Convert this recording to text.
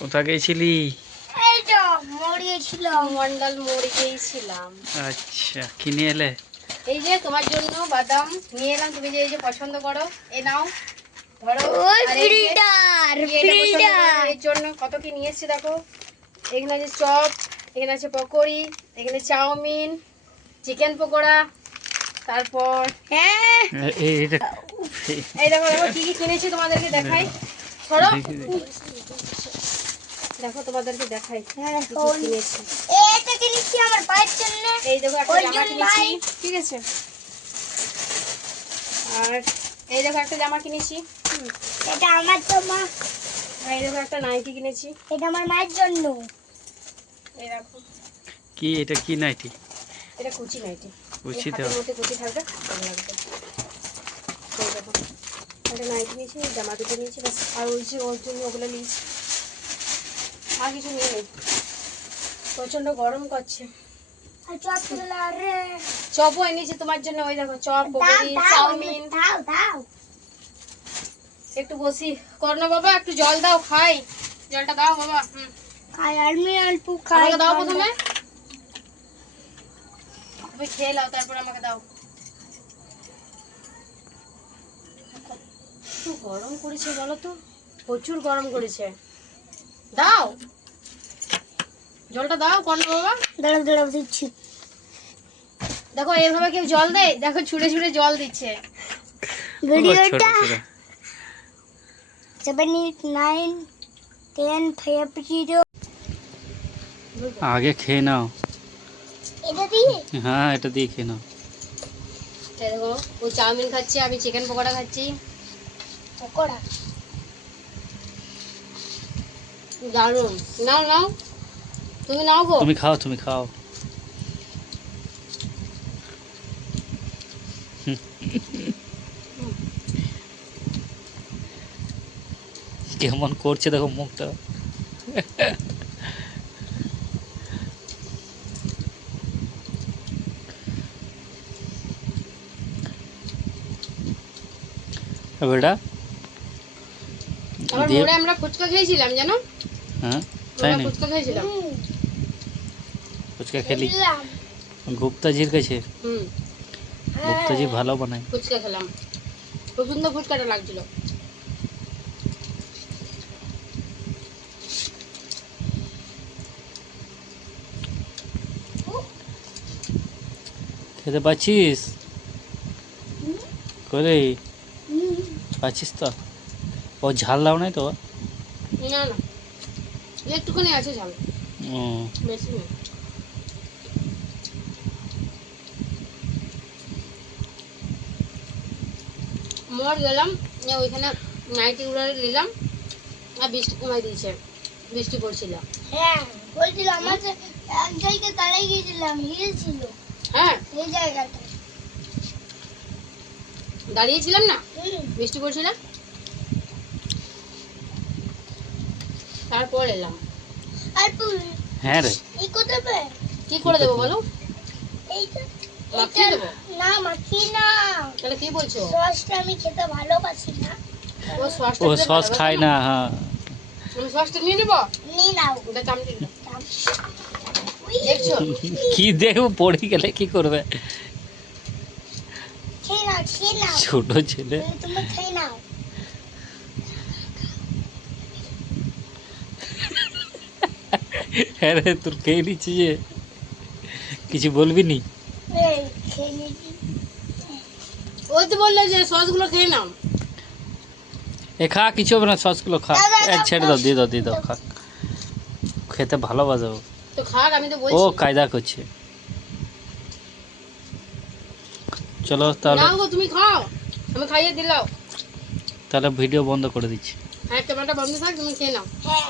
কোথায় গেছিলি? এই তো মরিয়েছিলাম, মন্ডল মোড়ে গিয়েছিলাম। আচ্ছা, কি নিয়ে এলে? এই যে তোমার জন্য বাদাম নিয়ে এলাম, তুমি যে এই যে পছন্দ করো, এ নাও ধরো। ওই আর এই যে ফিল্টার তুমি এটা পছন্দ করো, এর জন্য কত কি নিয়ে এসেছি দেখো। এখানে আছে চপ, এখানে আছে পকোড়ি, এখানে চাউমিন, চিকেন পকোড়া, তারপর হ্যাঁ এটা এই দেখো দেখো কি কি কিনেছি তোমাদেরকে দেখাই। ধরো দেখো তোমাদেরকে দেখাই কি কি কিনেছি। এটা কিনেছি আমার ভাইয়ের জন্য। এই দেখো একটা জামা অর্জুন কিনেছি, ভাই। ঠিক আছে। আর এই দেখো একটা জামা কিনেছি। এটা আমার জামা, আর এই দেখো একটা নাইটি কিনেছি। এটা আমার মায়ের জন্য। এই দেখো কি, এটা কি নাইটি? এটা কুচি নাইটি, কুচি তো। হাতের মধ্যে কুচি থাকবে, ভালো লাগবে। এই দেখো একটা নাইটি নিয়েছি, জামা দুটো নিয়েছি, ব্যাস। আর ওই যে ওর জন্য ওগুলো নিয়েছি, আর কিছু নিয়ে নেই। প্রচন্ড গরম করছে। আর চপগুলো রে চপও এনেছি তোমার জন্য, ওই দেখো চপ, পকোড়ি, চাউমিন। দাও দাও। একটু বসি করো বাবা, একটু জল দাও, খাই। জলটা দাও বাবা। খাই আমি অল্প খাই। আমাকে দাও প্রথমে, তুমি খেয়ে নাও, তারপর আমাকে দাও। একটু গরম করেছে বলো তো, প্রচুর গরম করেছে। দাও জলটা দাও করো বাবা। দাঁড়াও দাঁড়াও দিচ্ছি। দেখো এইভাবে কেউ জল দেয়? দেখো ছুঁড়ে ছুঁড়ে জল দিচ্ছে। ভিডিওটা ছোট ছোট। 7 8 9 10 5 0 আগে খেয়ে নাও। এটা দিয়ে হ্যাঁ, এটা দিয়ে খেয়ে নাও। এই দেখো ও চাউমিন খাচ্ছে, আমি চিকেন পকোড়া খাচ্ছি। পকোড়া। দারুণ। নাও নাও, তুমি নাও গো। তুমি খাও, তুমি খাও। কেমন করছে দেখো মুখটা। বেটা আমার দিয়ে, মোড়ে আমরা ফুচকা খেয়েছিলাম জানো, হ্যাঁ তাই আমরা না? ফুচকা খেয়েছিলাম। ফুচকা খেলি দিলাম। গুপ্তাজির কাছে। হুম, গুপ্তাজি ভালো বানায়। ফুচকা খেলাম, খুব সুন্দর ফুচকাটা লাগছিল। খেতে পাচ্ছিস? করে পাচ্ছিস তো? ও ঝাল দাও নাই তো? না না, একটুখানি আছে ঝাল, ও, বেশি নেই। মোর গেলাম ওইখানে নাইটি উড়ারে নিলাম, আর বৃষ্টি কমাই দিয়েছে, বৃষ্টি পড়ছিল। হ্যাঁ বলছিলাম আমার যে এক জায়গায় দাঁড়িয়ে গিয়েছিলাম, হিল ছিল হ্যাঁ সেই জায়গাটা। দাঁড়িয়েছিলাম না, বৃষ্টি পড়ছিল, তারপর এলাম। আর তুই হ্যাঁ রে। এই কোথায় বে? কি করে দেবো বলো? এইটা মাখিয়ে দেবো? না মাখি না, তাহলে কি বলছো? সসটা আমি খেতে ভালোবাসি না। ও সসটা ও খেতে সস ভালোবাসে খায় না, হ্যাঁ। আমি সসটা নিয়ে নেবো, নি নাও। ওটা চামচে দাও। দেখছো কি দেখবো, পড়ে গেলে কি করবে? খেয়ে নাও খেয়ে নাও, ছোট ছেলে। তুমি খেয়ে নাও। হ্যাঁ রে, তোর খেয়ে নিচ্ছি যে, কিছু বলবি নি? এই খেয়ে নিবি। ওই তো বললো যে সসগুলো খেয়ে নাও। এ খা, কিছু হবে না, সসগুলো খা। দাও, দাও, এ দাও, ছেড়ে দাও, দিয়ে দাও, দিয়ে দাও, খা। খেতে ভালোবাসে ও। তো খাক, আমি তো ও বলছি। কায়দা করছে। চলো তাহলে, নাও গো, তুমি খাও, আমি খাইয়ে দিলাম। তাহলে ভিডিও বন্ধ করে দিচ্ছি। হ্যাঁ ক্যামেরাটা বন্ধ থাক, তুমি খেয়ে নাও। হ্যাঁ